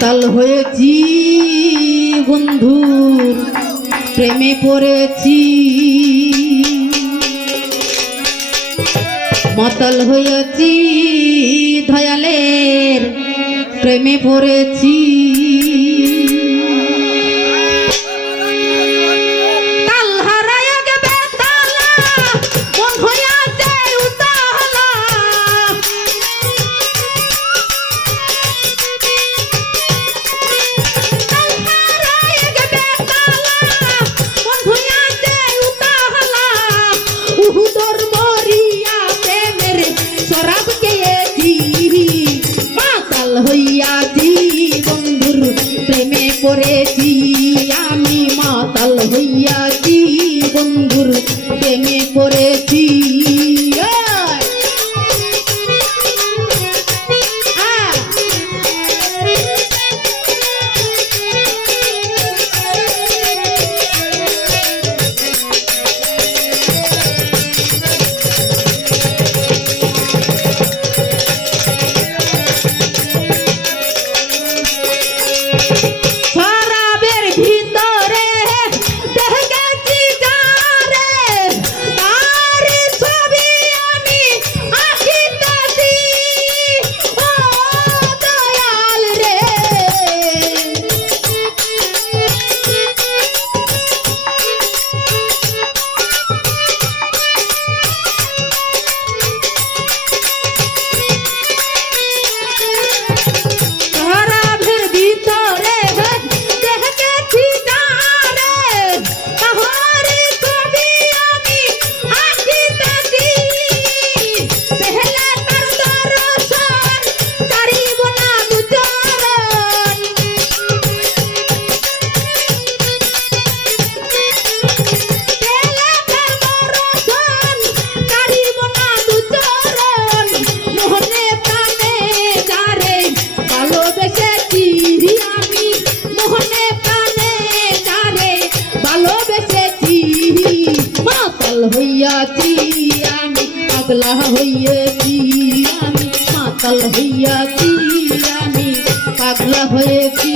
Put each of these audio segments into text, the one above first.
পাতাল হয়েছি বন্ধু প্রেমে পড়েছি। মাতাল হয়েছি দয়ালের প্রেমে পড়েছি। বন্ধুর প্রেমে পড়ে হইয়াছি আমি পাগলা হইয়াছি আমি মাতাল হইয়াছি আমি পাগলা হয়েছি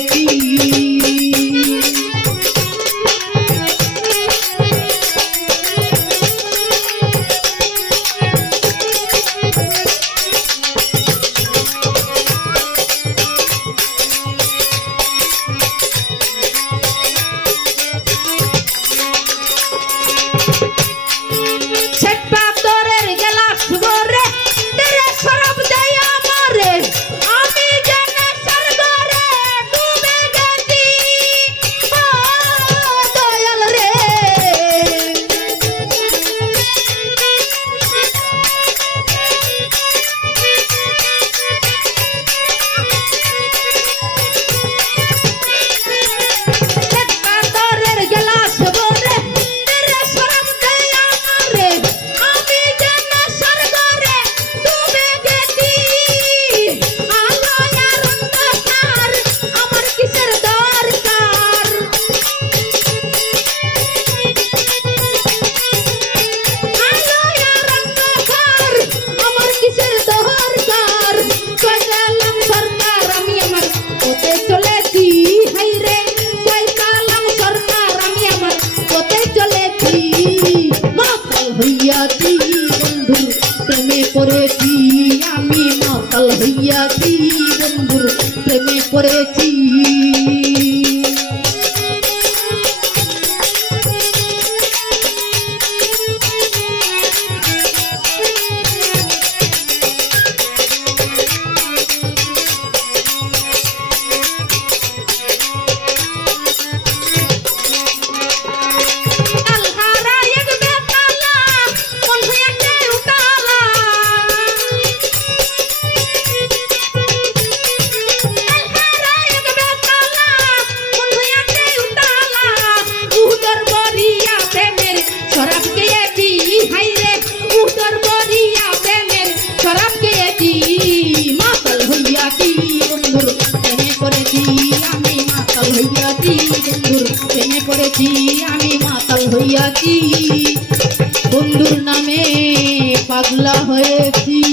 দেখি মরেছি আমি মাতাল হইয়াছি। বন্ধুর নামে পাগলা হয়েছি।